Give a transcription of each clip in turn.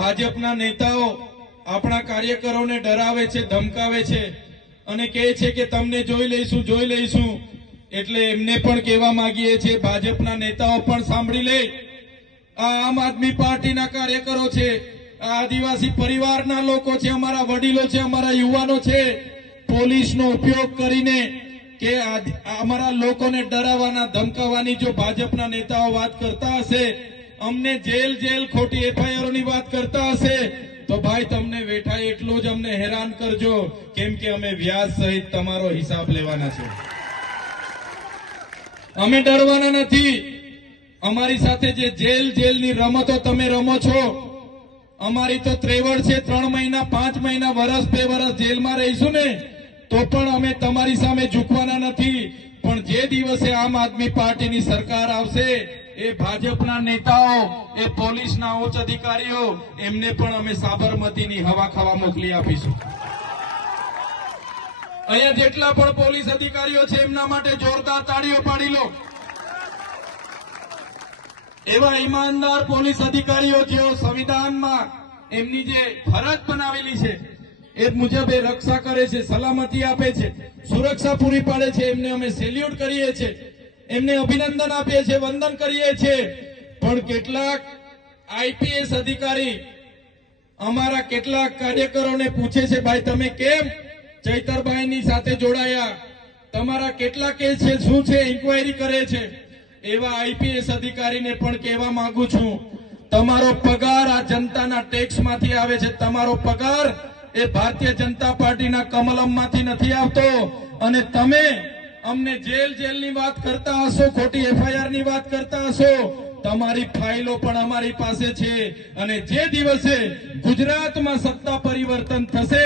ભાજપના નેતાઓ આપણા કાર્યકરોને ડરાવે છે ધમકાવે છે અને કહે છે કે તમને જોઈ લઈશું જોઈ લઈશું એટલે એમને પણ કહેવા માંગીએ છીએ ભાજપના નેતાઓ પણ સાંભળી લે આ આમ આદમી પાર્ટીના કાર્યકરો છે આ આદિવાસી પરિવારના લોકો છે અમારા વડીલો છે અમારા યુવાનો છે પોલીસનો ઉપયોગ કરીને કે અમારા લોકોને ડરાવવાના ધમકાવવાની જો ભાજપના નેતાઓ વાત કરતા હશે અમને જેલ જેલ ખોટી એફઆઈઆરોની વાત કરતા હશે તો ભાઈ તમને વેઠાય એટલું જ અમને હેરાન કરજો કેમ કે અમે વ્યાજ સહિત તમારો હિસાબ લેવાના છે અમે ડરવાના નથી અમારી સાથે જે જેલ જેલની રમતો તમે રમો છો અમારી તો ત્રેવડ છે ત્રણ મહિના પાંચ મહિના વરસ બે વરસ જેલમાં રહીશું ને તો પણ અમે તમારી સામે ઝૂકવાના નથી પણ જે દિવસે આમ આદમી પાર્ટીની સરકાર આવશે એ ભાજપના નેતાઓ એ પોલીસના ઉચ્ચ અધિકારીઓ એમને પણ અમે સાબરમતીની હવા ખાવા મોકલી આપીશું અહીંયા જેટલા પણ પોલીસ અધિકારીઓ છે એમના માટે જોરદાર તાળીઓ પાડી લો એવા ઈમાનદાર પોલીસ અધિકારીઓ જેઓ સંવિધાનમાં એમની જે ફરજ બનાવેલી છે એ મુજબ એ રક્ષા કરે છે સલામતી આપે છે સુરક્ષા પૂરી પાડે છે એમને અમે સેલ્યુટ કરીએ છીએ એમને અભિનંદન આપીએ છીએ વંદન કરીએ છીએ પણ કેટલાક આઈપીએસ અધિકારી અમારા કેટલાક કાર્યકરોને પૂછે છે ભાઈ તમે કેમ ચૈતરભાઈની સાથે જોડાયા તમારા કેટલા કેસ છે શું છે ઇન્કવાયરી કરે છે એવા આઈપીએસ અધિકારીને પણ કહેવા માંગુ છું તમારો પગાર આ જનતાના ટેક્સમાંથી આવે છે તમારો પગાર એ ભારતીય જનતા પાર્ટીના કમલમમાંથી નથી આવતો અને તમે અમને જેલ જેલની વાત કરતા હશો ખોટી એફઆઈઆર ની વાત કરતા હશો તમારી ફાઇલો પણ અમારી પાસે છે અને જે દિવસે ગુજરાતમાં સત્તા પરિવર્તન થશે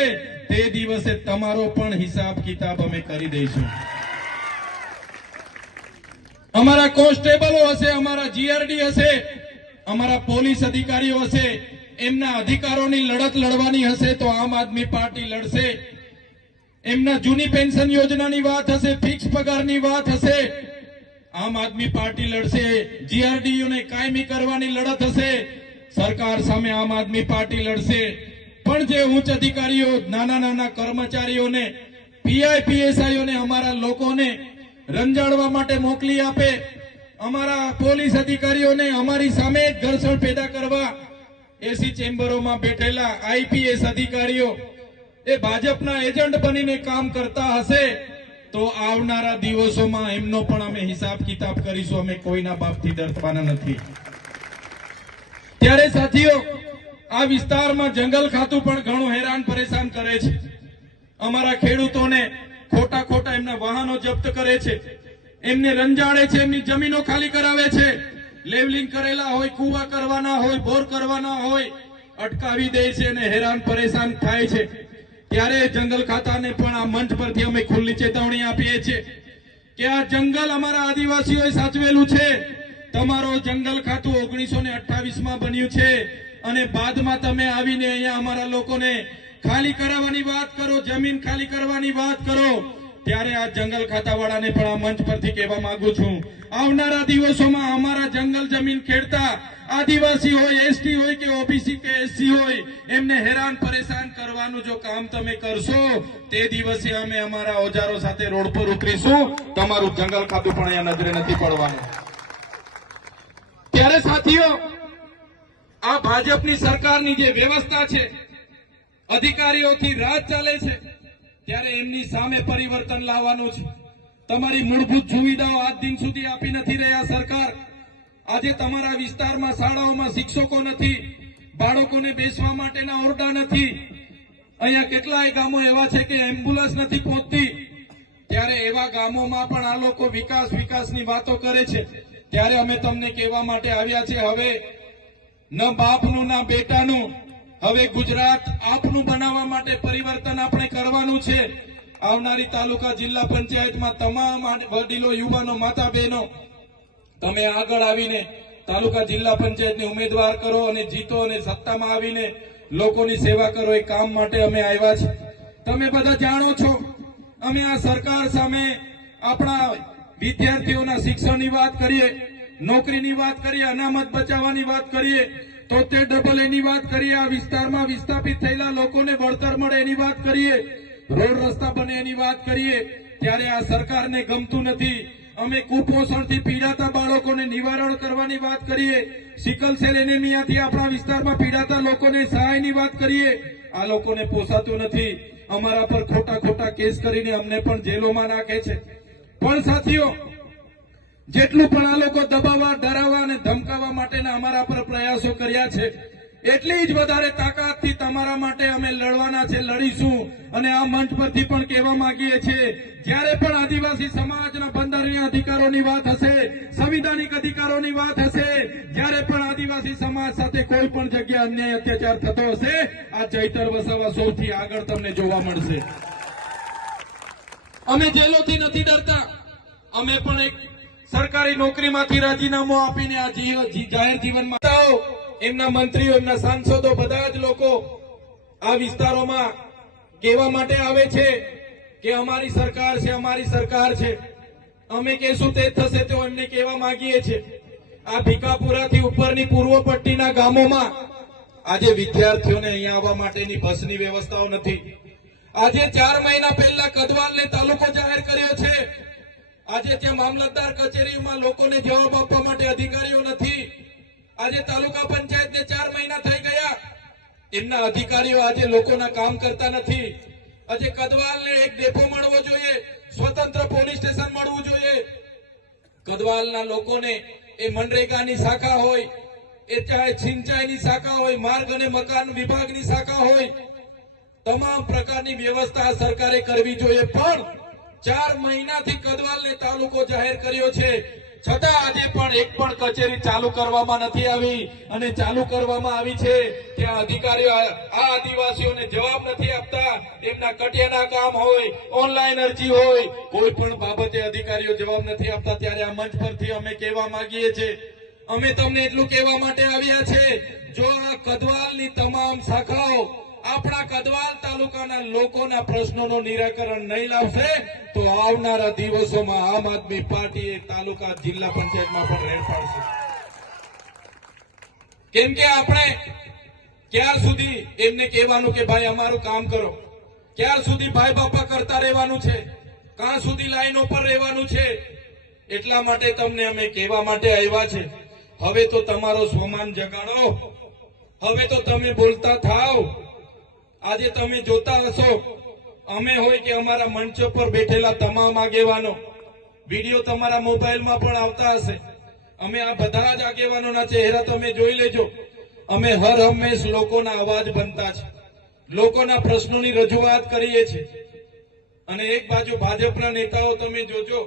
તે દિવસે તમારો પણ હિસાબ કિતાબ અમે કરી દઈશું અમારા કોન્સ્ટેબલો હશે અમારા જીઆરડી હશે અમારા પોલીસ અધિકારીઓ હશે એમના અધિકારોની લડત લડવાની હશે તો આમ આદમી પાર્ટી લડશે એમના જૂની પેન્શન યોજનાની વાત હશે ફિક્સ પગારની વાત હશે આમ આદમી પાર્ટી લડશે જીઆરડીયુને કાયમી કરવાની લડત હશે સરકાર સામે આમ આદમી પાર્ટી લડશે પણ જે ઉચ્ચ અધિકારીઓ નાના નાના કર્મચારીઓને પીઆઈપીએસઆઈઓને અમારા લોકોને રંજાડવા માટે મોકલી આપે અમારા પોલીસ અધિકારીઓને અમારી સામે ઘર્ષણ પેદા કરવા એસી ચેમ્બરોમાં બેઠેલા આઈપીએસ અધિકારીઓ એ ભાજપના એજન્ટ બનીને કામ કરતા હશે તો આવનારા દિવસોમાં એમનો પણ અમે હિસાબ કિતાબ કરીશું અમે કોઈના બાપથી ડરવાના નથી ત્યારે સાથીઓ આ વિસ્તારમાં જંગલ ખાતું પણ ઘણું હેરાન પરેશાન કરે છે અમારા ખેડૂતોને ખોટા ખોટા એમના વાહનો જપ્ત કરે છે એમને રંજાડે છે એમની જમીનો ખાલી કરાવે છે લેવલિંગ કરેલા હોય કૂવા કરવાના હોય બોર કરવાના હોય અટકાવી દે છે અને હેરાન પરેશાન થાય છે ત્યારે જંગલ ખાતાને પણ આ મંચ પરથી અમે ખુલ્લી ચેતવણી આપીએ છીએ કે આ જંગલ અમારા આદિવાસીઓએ સાચવેલું છે તમારો જંગલ ખાતું ઓગણીસો ને અઠાવીસમાં બન્યું છે અને બાદમાં તમે આવીને અહીંયા અમારા લોકોને ખાલી કરાવવાની વાત કરો જમીન ખાલી કરવાની વાત કરો ત્યારે આ જંગલ ખાતાવાળાને પણ આ મંચ પરથી કહેવા માંગુ છું આવનારા દિવસોમાં અમારા જંગલ જમીન ખેડતા આદિવાસી હોય એસટી હોય કે ઓબીસી કે એસસી હોય એમને હેરાન પરેશાન કરવાનું જો કામ તમે કરશો તે દિવસે અમે અમારા ઓજારો સાથે રોડ પર ઉતરીશું તમારું જંગલ ખાતું પણ અહીંયા નજરે નથી પડવાનું ત્યારે સાથીઓ આ ભાજપની સરકારની જે વ્યવસ્થા છે અધિકારીઓથી રાજ ચાલે છે ત્યારે એમની સામે પરિવર્તન લાવવાનું છે તમારી મૂળભૂત સુવિધાઓ આજ દિન સુધી આપી નથી રહ્યા સરકાર આજે તમારા વિસ્તારમાં શાળાઓમાં શિક્ષકો નથી બાળકોને બેસવા માટેના ઓરડા નથી અહીંયા કેટલાય ગામો એવા છે કે એમ્બ્યુલન્સ નથી પહોંચતી ત્યારે એવા ગામોમાં પણ આ લોકો વિકાસ વિકાસની વાતો કરે છે ત્યારે અમે તમને કહેવા માટે આવ્યા છે હવે ન બાપનું ના બેટાનું હવે ગુજરાત આપનું બનાવવા માટે પરિવર્તન આપણે કરવાનું છે આવનારી તાલુકા જિલ્લા પંચાયતમાં તમામ વડીલો યુવાનો માતા બહેનો તમે આગળ આવીને તાલુકા જિલ્લા પંચાયતની ઉમેદવાર કરો અને જીતો અને સત્તામાં આવીને લોકોની સેવા કરો એ કામ માટે અમે આવ્યા છે તમે બધા જાણો છો અમે આ સરકાર સામે આપણા વિદ્યાર્થીઓના શિક્ષણની વાત કરીએ નોકરીની વાત કરીએ અનામત બચાવવાની વાત કરીએ તોતેર ડબલ એની વાત કરીએ આ વિસ્તારમાં વિસ્થાપિત થયેલા લોકોને વળતર મળે એની વાત કરીએ રોડ રસ્તા બને એની વાત કરીએ ત્યારે આ સરકારને ગમતું નથી અમે કુપોષણથી પીડાતા બાળકોને નિવારણ કરવાની વાત કરીએ સિકલ સેલ એનેમિયાથી આપણા વિસ્તારમાં પીડાતા લોકોને સહાયની વાત કરીએ આ લોકોને પોસાતું નથી અમારા પર ખોટા ખોટા કેસ કરીને અમને પણ જેલોમાં નાખે છે પણ સાથીઓ જેટલું પણ આ લોકો દબાવવા ડરાવવા અને ધમકાવવા માટેના અમારા પર પ્રયાસો કર્યા છે એટલી જ વધારે તાકાતથી તમારા માટે અમે લડવાના છે લડીશું અને આ મંચ પરથી પણ કહેવા માંગીએ છીએ જ્યારે પણ આદિવાસી સમાજના બંધારણીય અધિકારોની વાત હશે સંવિધાનિક અધિકારોની વાત હશે જ્યારે પણ આદિવાસી સમાજ સાથે કોઈ પણ જગ્યા અન્યાય અત્યાચાર થતો હશે આ ચૈતર વસાવા સૌથી આગળ તમને જોવા મળશે અમે જેલોથી નથી ડરતા અમે પણ એક સરકારી નોકરીમાંથી રાજીનામું આપીને આ જાહેર જીવનમાં એમના મંત્રીઓ એમના સાંસદો બધા જ લોકો આ વિસ્તારોમાં કહેવા માટે આવે છે કે અમારી સરકાર છે અમારી સરકાર છે અમે કહેશું તે થશે તો એમને કહેવા માંગીએ છીએ આ ભીકાપુરાથી ઉપરની પૂર્વ પટ્ટીના ગામોમાં આજે વિદ્યાર્થીઓને અહીંયા આવવા માટેની બસની વ્યવસ્થાઓ નથી આજે ચાર મહિના પહેલા કદવાલને તાલુકો જાહેર કર્યો છે આજે ત્યાં મામલતદાર કચેરીમાં લોકોને જવાબ આપવા માટે અધિકારીઓ નથી આજે તાલુકા પંચાયત પંચાયતને ચાર મહિના થઈ ગયા એમના અધિકારીઓ આજે લોકોના કામ કરતા નથી આજે કદવાલને એક ડેપો મળવો જોઈએ સ્વતંત્ર પોલીસ સ્ટેશન મળવું જોઈએ કદવાલના લોકોને એ મનરેગાની શાખા હોય એ ચાહે સિંચાઈની શાખા હોય માર્ગ અને મકાન વિભાગની શાખા હોય તમામ પ્રકારની વ્યવસ્થા સરકારે કરવી જોઈએ પણ ચાર મહિનાથી કદવાલને તાલુકો જાહેર કર્યો છે છતાં આજે પણ એક પણ કચેરી ચાલુ કરવામાં નથી આવી અને ચાલુ કરવામાં આવી છે ત્યાં અધિકારીઓ આ આદિવાસીઓને જવાબ નથી આપતા એમના કટિયાના કામ હોય ઓનલાઈન અરજી હોય કોઈ પણ બાબતે અધિકારીઓ જવાબ નથી આપતા ત્યારે આ મંચ પરથી અમે કહેવા માંગીએ છીએ અમે તમને એટલું કહેવા માટે આવ્યા છે જો આ કદવાલની તમામ શાખાઓ આપણા કદવાલ તાલુકાના લોકોના પ્રશ્નોનું નિરાકરણ નહીં લાવશે તો આવનારા દિવસોમાં આમ આદમી પાર્ટી તાલુકા જિલ્લા પંચાયતમાં પણ રેડ પાડશે કેમ કે આપણે ક્યાં સુધી એમને કહેવાનું કે ભાઈ અમારું કામ કરો ક્યાં સુધી ભાઈ બાપા કરતા રહેવાનું છે કાં સુધી લાઈનો પર રહેવાનું છે એટલા માટે તમને અમે કહેવા માટે આવ્યા છે હવે તો તમારો સ્વમાન જગાડો હવે તો તમે બોલતા થાવ આજે તમે જોતા હશો અમે હોય કે અમારા મંચ પર બેઠેલા તમામ આગેવાનો વિડીયો તમારા મોબાઈલમાં પણ આવતા હશે અમે આ બધા જ આગેવાનોના ચહેરા તમે જોઈ લેજો અમે હર હંમેશ લોકોના અવાજ બનતા છે લોકોના પ્રશ્નોની રજૂઆત કરીએ છીએ અને એક બાજુ ભાજપના નેતાઓ તમે જોજો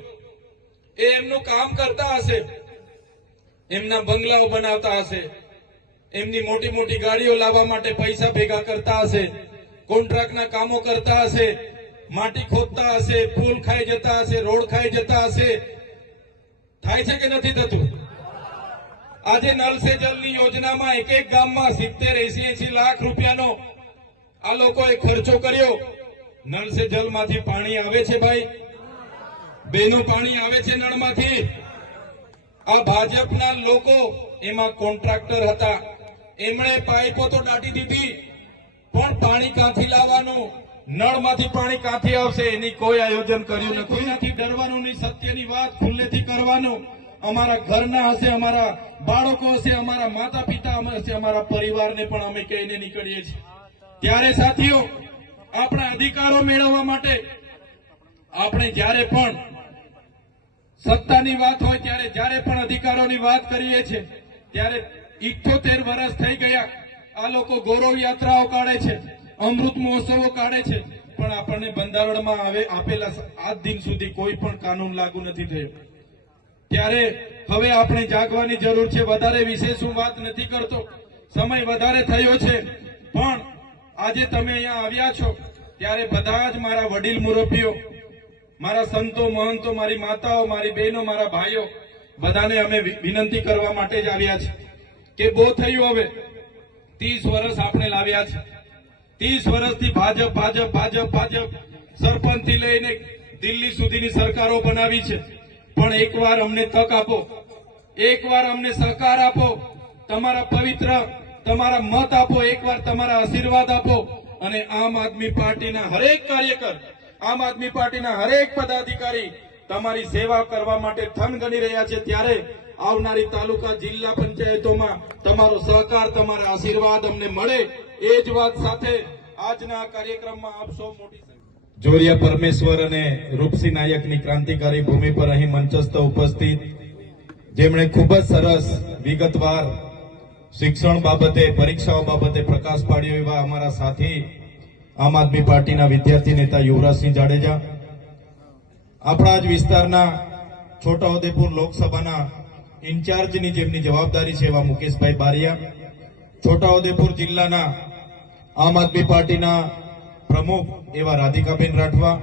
એ એમનું કામ કરતા હશે એમના બંગલાઓ બનાવતા હશે એમની મોટી મોટી ગાડીઓ લાવવા માટે પૈસા ભેગા કરતા હશે કોન્ટ્રાક્ટના કામો કરતા હશે માટી ખોદતા હશે પુલ ખાઈ જતા હશે રોડ ખાઈ જતા હશે થાય છે કે નથી થતું આજે નલ સે જલની યોજનામાં એક એક ગામમાં સિત્તેર એસી એસી લાખ રૂપિયાનો આ લોકોએ ખર્ચો કર્યો નળ સે જલમાંથી પાણી આવે છે ભાઈ બેનું પાણી આવે છે નળમાંથી આ ભાજપના લોકો એમાં કોન્ટ્રાક્ટર હતા એમણે પાઇપો તો દાટી દીધી પણ પાણી કાંથી લાવવાનું નળમાંથી પાણી કાંથી આવશે એની કોઈ આયોજન કર્યું નથી કોઈનાથી ડરવાનું નહીં સત્યની વાત ખુલ્લેથી કરવાનું અમારા ઘરના હશે અમારા બાળકો હશે અમારા માતા પિતા હશે અમારા પરિવારને પણ અમે કહીને નીકળીએ છીએ ત્યારે સાથીઓ આપણા અધિકારો મેળવવા માટે આપણે જ્યારે પણ સત્તાની વાત હોય ત્યારે જ્યારે પણ અધિકારોની વાત કરીએ છીએ ત્યારે ઇઠોતેર વર્ષ થઈ ગયા આ લોકો ગૌરવ યાત્રાઓ કાઢે છે અમૃત મહોત્સવો કાઢે છે પણ આપણને બંધારણમાં આવે આપેલા આજ દિન સુધી કોઈ પણ કાનૂન લાગુ નથી થયો ત્યારે હવે આપણે જાગવાની જરૂર છે વધારે વિશેષ હું વાત નથી કરતો સમય વધારે થયો છે પણ આજે તમે અહીંયા આવ્યા છો ત્યારે બધા જ મારા વડીલ મુરબીઓ મારા સંતો મહંતો મારી માતાઓ મારી બહેનો મારા ભાઈઓ બધાને અમે વિનંતી કરવા માટે જ આવ્યા છે કે બહુ થયું હવે ત્રીસ વર્ષ આપણે લાવ્યા છે ત્રીસ વર્ષથી ભાજપ ભાજપ ભાજપ ભાજપ સરપંચથી લઈને દિલ્હી સુધીની સરકારો બનાવી છે પણ એકવાર અમને તક આપો એકવાર અમને સહકાર આપો તમારા પવિત્ર તમારા મત આપો એકવાર તમારા આશીર્વાદ આપો અને આમ આદમી પાર્ટીના હરેક કાર્યકર આમ આદમી પાર્ટીના હરેક પદાધિકારી તમારી સેવા કરવા માટે ઠન ગણી રહ્યા છે ત્યારે આવનારી તાલુકા જિલ્લા પંચાયતોમાં તમારો સહકાર તમારા આશીર્વાદ અમને મળે એ જ વાત સાથે આજના કાર્યક્રમમાં આપ સૌ મોટી જોરિયા પરમેશ્વર અને રૂપસી નાયકની ક્રાંતિકારી ભૂમિ પર અહીં મંચસ્થ ઉપસ્થિત જેમણે ખૂબ જ સરસ વિગતવાર શિક્ષણ બાબતે પરીક્ષાઓ બાબતે પ્રકાશ પાડ્યો એવા અમારા સાથી આમ આદમી પાર્ટીના વિદ્યાર્થી નેતા યુવરાજસિંહ જાડેજા આપણા જ વિસ્તારના છોટાઉદેપુર લોકસભાના ઇન્ચાર્જની જેમની જવાબદારી છે એવા મુકેશભાઈ બારિયા છોટાઉદેપુર જિલ્લાના આમ આદમી પાર્ટીના પ્રમુખ એવા રાધિકાબેન રાઠવા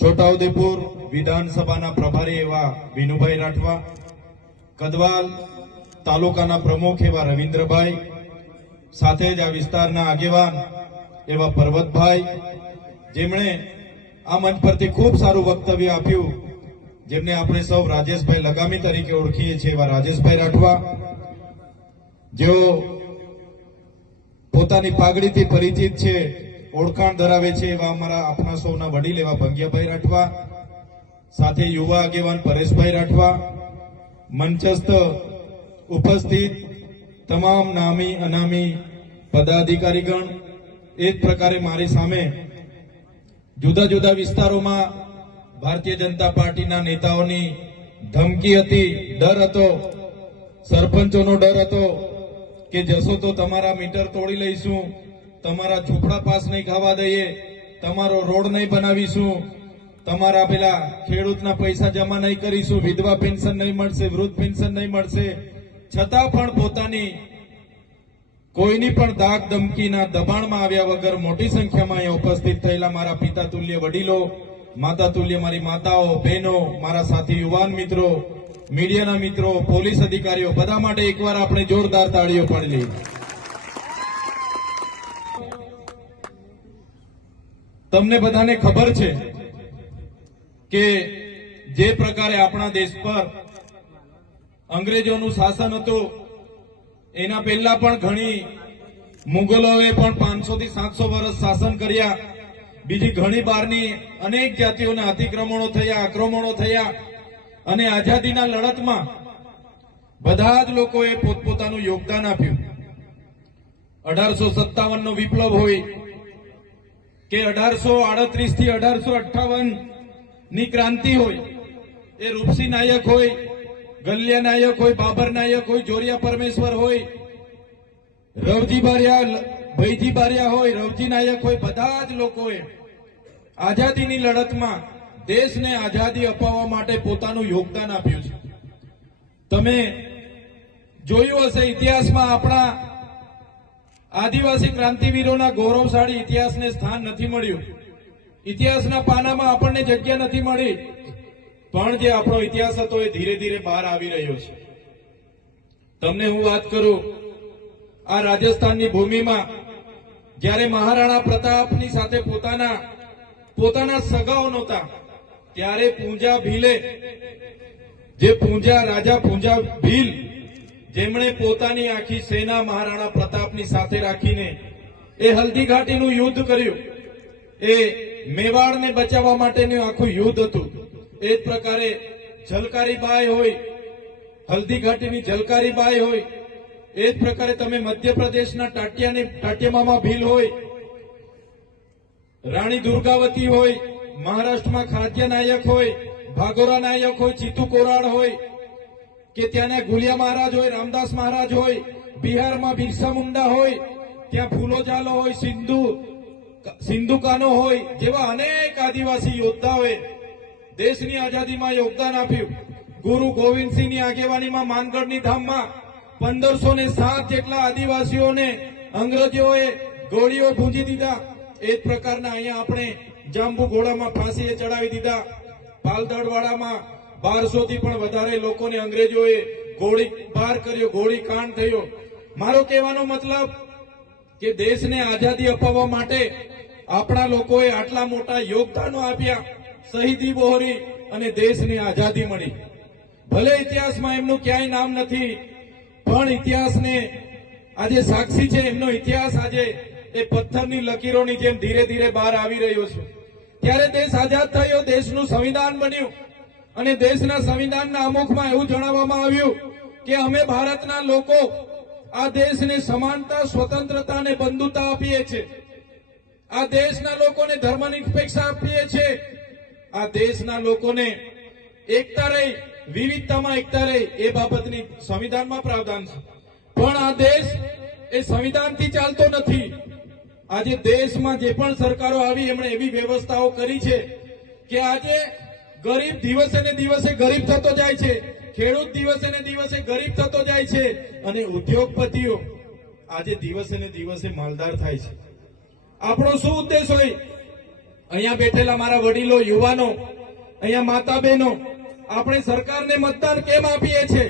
છોટાઉદેપુર વિધાનસભાના પ્રભારી એવા વિનુભાઈ રાઠવા કદવાલ તાલુકાના પ્રમુખ એવા રવિન્દ્રભાઈ સાથે જ આ વિસ્તારના આગેવાન એવા પર્વતભાઈ જેમણે આ મંચ પરથી ખૂબ સારું વક્તવ્ય આપ્યું જેમને આપણે સૌ રાજેશભાઈ લગામી તરીકે ઓળખીએ છીએ એવા રાજેશભાઈ રાઠવા જેઓ પોતાની પાઘડીથી પરિચિત છે ઓળખાણ ધરાવે છે એવા અમારા આપણા સૌના વડીલ એવા ભંગ્યાભાઈ રાઠવા સાથે યુવા આગેવાન પરેશભાઈ રાઠવા મંચસ્થ ઉપસ્થિત તમામ નામી અનામી પદાધિકારીગણ એક પ્રકારે મારી સામે જુદા જુદા વિસ્તારોમાં ભારતીય જનતા પાર્ટીના નેતાઓની ધમકી હતી ડર હતો સરપંચોનો ડર હતો કે જશો તો તમારા મીટર તોડી લઈશું તમારા ઝૂંપડા પાસ નહીં ખાવા દઈએ તમારો રોડ નહીં બનાવીશું તમારા પેલા ખેડૂતના પૈસા જમા નહીં કરીશું વિધવા પેન્શન નહીં મળશે વૃદ્ધ પેન્શન નહીં મળશે છતાં પણ પોતાની કોઈની પણ દાગ ધમકીના દબાણમાં આવ્યા વગર મોટી સંખ્યામાં અહીંયા ઉપસ્થિત થયેલા મારા પિતા તુલ્ય વડીલો માતા તુલ્ય મારી માતાઓ બહેનો મારા સાથી યુવાન મિત્રો મીડિયાના મિત્રો પોલીસ અધિકારીઓ બધા માટે એકવાર આપણે જોરદાર તાળીઓ પાડી તમને બધાને ખબર છે કે જે પ્રકારે આપણા દેશ પર અંગ્રેજોનું શાસન હતું એના પહેલા પણ ઘણી મુગલોએ પણ પાંચસો થી સાતસો વર્ષ શાસન કર્યા બીજી ઘણી બહારની અનેક જાતિઓના અતિક્રમણો થયા આક્રમણો થયા અને આઝાદીના લડતમાં બધા જ લોકોએ પોતપોતાનું યોગદાન આપ્યું અઢારસો સત્તાવનનો વિપ્લવ હોય કે અઢારસો આડત્રીસ થી અઢારસો અઠાવન ની ક્રાંતિ હોય એ રૂપસી નાયક હોય ગલિયા નાયક હોય બાબર નાયક હોય જોરિયા પરમેશ્વર હોય રવજી બારિયા ભયજી બારિયા હોય રવજી નાયક હોય બધા જ લોકોએ આઝાદીની લડતમાં દેશને આઝાદી અપાવવા માટે પોતાનું યોગદાન આપ્યું છે તમે જોયું હશે ઇતિહાસમાં આપણા આદિવાસી ક્રાંતિવીરોના ગૌરવશાળી ઇતિહાસને સ્થાન નથી મળ્યું ઇતિહાસના પાનામાં આપણને જગ્યા નથી મળી પણ જે આપણો ઇતિહાસ હતો એ ધીરે ધીરે બહાર આવી રહ્યો છે તમને હું વાત કરું આ રાજસ્થાનની ભૂમિમાં જ્યારે મહારાણા પ્રતાપની સાથે પોતાના પોતાના સગાઓ નહોતા ત્યારે પૂંજા ભીલે જે પૂંજા રાજા પૂંજા ભીલ જેમણે પોતાની આખી સેના મહારાણા પ્રતાપની સાથે રાખીને એ હલ્દી ઘાટીનું યુદ્ધ કર્યું એ મેવાડને બચાવવા માટેનું આખું યુદ્ધ હતું એ જ પ્રકારે જલકારી બાય હોય હલ્દી ઘાટીની જલકારી બાય હોય એ જ પ્રકારે તમે મધ્યપ્રદેશના ટાટિયાની ટાટિયામામાં ભીલ હોય રાણી દુર્ગાવતી હોય મહારાષ્ટ્રમાં ખાદ્ય નાયક હોય ભાગોરા નાયક હોય ચીતુ કોરાડ હોય કે ત્યાંના ગુલિયા મહારાજ હોય રામદાસ મહારાજ હોય બિહારમાં બિરસા મુંડા હોય ત્યાં ફૂલો ઝાલો હોય સિંધુ સિંધુકાનો હોય જેવા અનેક આદિવાસી યોદ્ધા હોય દેશની આઝાદીમાં યોગદાન આપ્યું ગુરુ ગોવિંદસિંહની આગેવાનીમાં માનગઢની ધામમાં પંદરસો સાત જેટલા આદિવાસીઓને અંગ્રેજોએ ગોળીઓ ભૂંજી દીધા એ જ પ્રકારના અહીંયા આપણે જાંબુ ઘોડામાં ફાંસીએ ચડાવી દીધા પાલદળવાડામાં બારસો થી પણ વધારે લોકોને અંગ્રેજોએ ગોળી પાર કર્યો ગોળી કાંડ થયો મારો કહેવાનો મતલબ કે દેશને આઝાદી અપાવવા માટે આપણા લોકોએ આટલા મોટા યોગદાનો આપ્યા શહીદી બહોરી અને દેશની આઝાદી મળી ભલે ઇતિહાસમાં એમનું ક્યાંય નામ નથી પણ ઇતિહાસને આજે સાક્ષી છે એમનો ઇતિહાસ આજે એ પથ્થરની લકીરોની જેમ ધીરે ધીરે બહાર આવી રહ્યો છે ત્યારે દેશ આઝાદ થયો દેશનું સંવિધાન બન્યું અને દેશના સંવિધાનના અમુખમાં એવું જણાવવામાં આવ્યું કે અમે ભારતના લોકો આ દેશને સમાનતા સ્વતંત્રતા અને બંધુતા આપીએ છીએ આ દેશના લોકોને ધર્મનિરપેક્ષ આપીએ છીએ આ દેશના લોકોને એકતા રહી વિવિધતામાં એકતા રહી એ બાબતની સંવિધાનમાં પ્રાવધાન છે પણ આ દેશ એ સંવિધાનથી ચાલતો નથી આજે દેશમાં જે પણ સરકારો આવી એમણે એવી વ્યવસ્થાઓ કરી છે કે આજે ગરીબ દિવસે ને દિવસે ગરીબ થતો જાય છે ખેડૂત દિવસે ને દિવસે ગરીબ થતો જાય છે અને ઉદ્યોગપતિઓ આજે દિવસે ને દિવસે માલદાર થાય છે આપણો શું ઉદ્દેશ હોય અહીંયા બેઠેલા મારા વડીલો યુવાનો અહીંયા માતા બહેનો આપણે સરકારને મતદાન કેમ આપીએ છીએ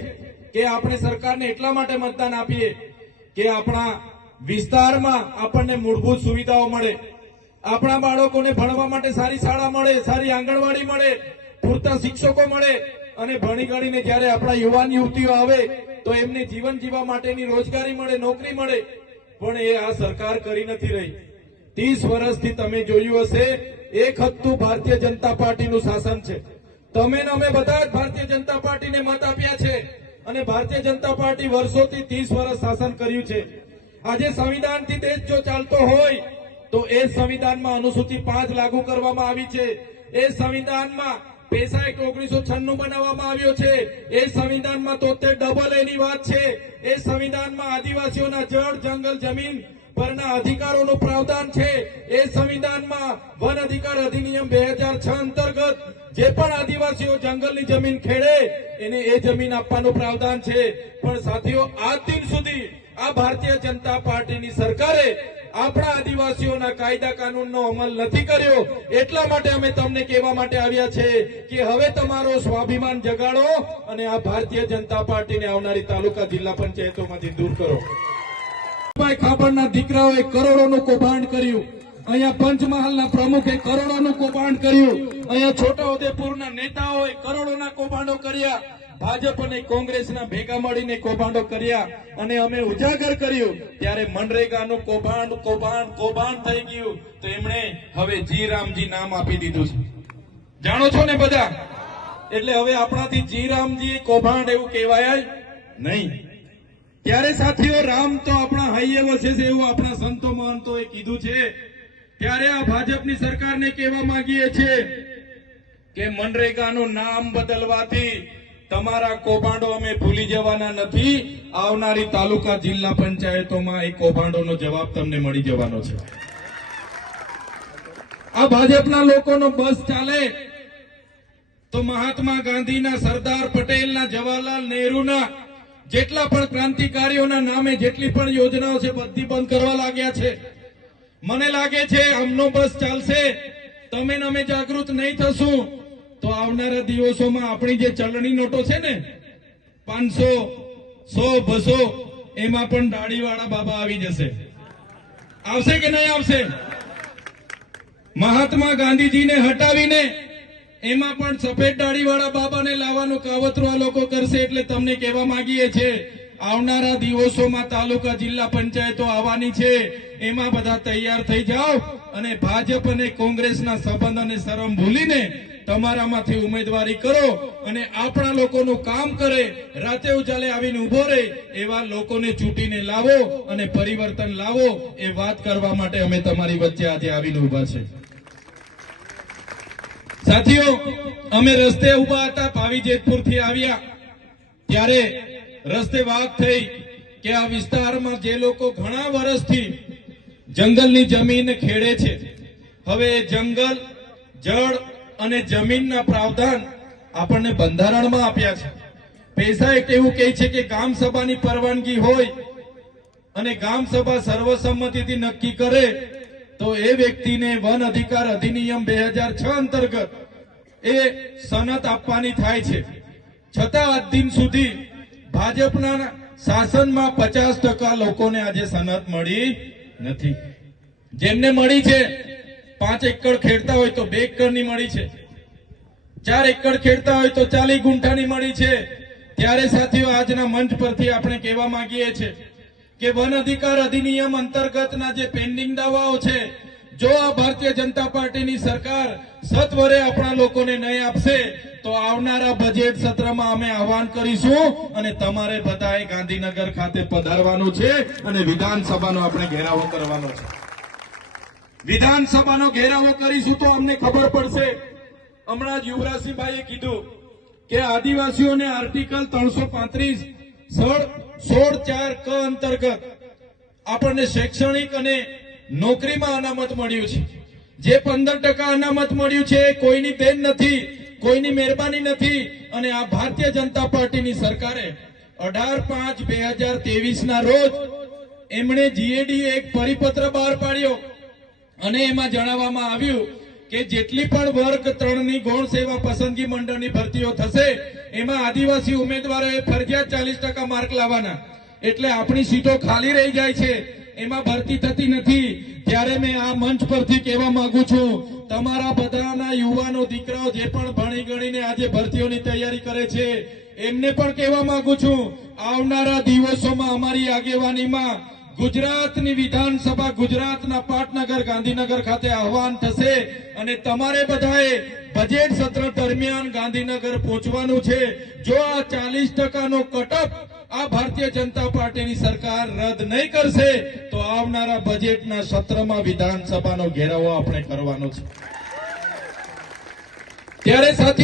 કે આપણે સરકારને એટલા માટે મતદાન આપીએ કે આપણા વિસ્તારમાં આપણને મૂળભૂત સુવિધાઓ મળે આપણા બાળકોને ભણવા માટે સારી શાળા મળે સારી આંગણવાડી મળે પૂરતા શિક્ષકો મળે અને ભણી ગણીને જયારે આપણા યુવાન યુવતીઓ આવે તો એમને જીવન જીવવા માટેની રોજગારી મળે નોકરી મળે પણ એ આ સરકાર કરી નથી રહી ત્રીસ વર્ષથી તમે જોયું હશે એક હતું ભારતીય જનતા પાર્ટીનું શાસન છે તમે અમે બધા જ ભારતીય જનતા પાર્ટીને મત આપ્યા છે અને ભારતીય જનતા પાર્ટી વર્ષોથી ત્રીસ વર્ષ શાસન કર્યું છે આજે સંવિધાનથી દેશ જો ચાલતો હોય તો એ સંવિધાનમાં અનુસૂચિ પાંચ લાગુ કરવામાં આવી છે એ સંવિધાનમાં પેસા એક ઓગણીસો છન્નું બનાવવામાં આવ્યો છે એ સંવિધાનમાં તોતેર ડબલ એની વાત છે એ સંવિધાનમાં આદિવાસીઓના જળ જંગલ જમીન પરના અધિકારોનું પ્રાવધાન છે એ સંવિધાનમાં વન અધિકાર અધિનિયમ બે અંતર્ગત જે પણ આદિવાસીઓ જંગલની જમીન ખેડે એને એ જમીન આપવાનું પ્રાવધાન છે પણ સાથીઓ આજ દિન સુધી આ ભારતીય જનતા પાર્ટીની સરકારે આપણા આદિવાસીઓના કાયદા કાનૂનનો અમલ નથી કર્યો એટલા માટે અમે તમને કહેવા માટે આવ્યા છે કે હવે તમારો સ્વાભિમાન જગાડો અને આ ભારતીય જનતા પાર્ટીને આવનારી તાલુકા જિલ્લા પંચાયતોમાંથી દૂર કરો ભાઈ ખાબડના દીકરાઓએ કરોડોનું કૌભાંડ કર્યું અહીંયા પંચમહાલના પ્રમુખે કરોડોનું કૌભાંડ કર્યું અહીંયા છોટાઉદેપુરના નેતાઓએ કરોડોના કૌભાંડો કર્યા ભાજપ અને કોંગ્રેસના ભેગા મળીને કૌભાંડો કર્યા અને અમે ઉજાગર કર્યું ત્યારે મનરેગાનું કૌભાંડ કૌભાંડ કૌભાંડ થઈ ગયું તો એમણે હવે જી રામજી નામ આપી દીધું છે જાણો છો ને બધા એટલે હવે આપણાથી જી રામજી કૌભાંડ એવું કહેવાય નહીં ત્યારે સાથીઓ રામ તો આપણા હાઈએ વસે છે એવું આપણા સંતો મહંતોએ કીધું છે ત્યારે આ ભાજપની સરકારને કહેવા માંગીએ છીએ કે મનરેગાનું નામ બદલવાથી તમારા કૌભાંડો અમે ભૂલી જવાના નથી આવનારી તાલુકા જિલ્લા પંચાયતોમાં એ કૌભાંડોનો જવાબ તમને મળી જવાનો છે આ ભાજપના લોકોનો બસ ચાલે તો મહાત્મા ગાંધીના સરદાર પટેલના જવાહરલાલ નહેરુના જેટલા પણ ક્રાંતિકારીઓના નામે જેટલી પણ યોજનાઓ છે બધી બંધ કરવા લાગ્યા છે મને લાગે છે આમનો બસ ચાલશે તમે અમે જાગૃત નહીં થશું તો આવનારા દિવસોમાં આપણી જે ચલણી નોટો છે ને પાંચસો સો બસો એમાં પણ દાઢીવાળા બાબા આવી જશે આવશે કે નહીં આવશે મહાત્મા ગાંધીજીને હટાવીને એમાં પણ સફેદ દાઢીવાળા બાબાને લાવવાનું કાવતરું આ લોકો કરશે એટલે તમને કહેવા માંગીએ છીએ આવનારા દિવસોમાં તાલુકા જિલ્લા પંચાયતો આવવાની છે એમાં બધા તૈયાર થઈ જાઓ અને ભાજપ અને કોંગ્રેસના સંબંધ અને શરમ ભૂલીને તમારામાંથી ઉમેદવારી કરો અને આપણા લોકોનું કામ કરે રાતે ઉજાલે આવીને ઉભો રહે એવા લોકોને ચૂંટીને લાવો અને પરિવર્તન લાવો એ વાત કરવા માટે અમે તમારી વચ્ચે આજે આવીને ઉભા છે સાથીઓ અમે રસ્તે ઉભા હતા પાવી જેતપુર થી આવ્યા ત્યારે રસ્તે વાત થઈ કે આ વિસ્તારમાં જે લોકો ઘણા વર્ષથી જંગલની જમીન ખેડે છે હવે જંગલ જળ અને જમીનના પ્રાવધાન આપણને બંધારણમાં આપ્યા છે પૈસા એક એવું કહે છે કે ગામ સભાની પરવાનગી હોય અને ગામ સભા સર્વસંમતિથી નક્કી કરે તો એ વ્યક્તિને વન અધિકાર અધિનિયમ બે અંતર્ગત એ સનત આપવાની થાય છે છતાં આજ દિન સુધી ભાજપના શાસનમાં પચાસ લોકોને આજે સનત મળી નથી જેમને મળી છે પાંચ એકર ખેડતા હોય તો બે ની મળી છે ચાર એકર ખેડતા હોય તો ચાલીસ ગુંઠાની મળી છે ત્યારે સાથીઓ આજના મંચ પરથી આપણે કહેવા માંગીએ છીએ કે વન અધિકાર અધિનિયમ અંતર્ગતના જે પેન્ડિંગ દાવાઓ છે જો આ ભારતીય જનતા પાર્ટીની સરકાર સત્વરે આપણા લોકોને નહીં આપશે તો આવનારા બજેટ સત્રમાં અમે આહવાન કરીશું અને તમારે બધાએ ગાંધીનગર ખાતે પધારવાનું છે અને વિધાનસભાનો આપણે ઘેરાવો કરવાનો છે વિધાનસભાનો ઘેરાવો કરીશું તો અમને ખબર પડશે હમણાં જ યુવરાજસિંહભાઈએ કીધું કે આદિવાસીઓને આર્ટિકલ ત્રણસો પાંત્રીસ સોળ ચાર ક અંતર્ગત આપણને શૈક્ષણિક અને નોકરીમાં અનામત મળ્યું છે જે પંદર ટકા અનામત મળ્યું છે કોઈની દેન નથી કોઈની મહેરબાની નથી અને આ ભારતીય જનતા પાર્ટીની સરકારે અઢાર પાંચ બે હજાર ત્રેવીસ ના રોજ એમણે જીએડી એક પરિપત્ર બહાર પાડ્યો અને એમાં જણાવવામાં આવ્યું કે જેટલી પણ વર્ગ ત્રણની ગૌણ સેવા પસંદગી મંડળની ભરતીઓ થશે એમાં આદિવાસી ઉમેદવારોએ ફરજિયાત ચાલીસ ટકા માર્ક લાવવાના એટલે આપણી સીટો ખાલી રહી જાય છે એમાં ભરતી થતી નથી ત્યારે મેં આ મંચ પરથી કહેવા માંગુ છું તમારા બધાના યુવાનો દીકરાઓ જે પણ ભણી ગણીને આજે ભરતીઓની તૈયારી કરે છે એમને પણ કહેવા માંગુ છું આવનારા દિવસોમાં અમારી આગેવાનીમાં ગુજરાતની વિધાનસભા ગુજરાતના પાટનગર ગાંધીનગર ખાતે આહવાન થશે અને તમારે બધાએ બજેટ સત્ર દરમિયાન ગાંધીનગર પહોંચવાનું છે જો આ ચાલીસ ટકાનો કટઅપ આ ભારતીય જનતા પાર્ટીની સરકાર રદ નહીં કરશે તો આવનારા બજેટના સત્રમાં વિધાનસભાનો ઘેરાવો આપણે કરવાનો છે ત્યારે સાથે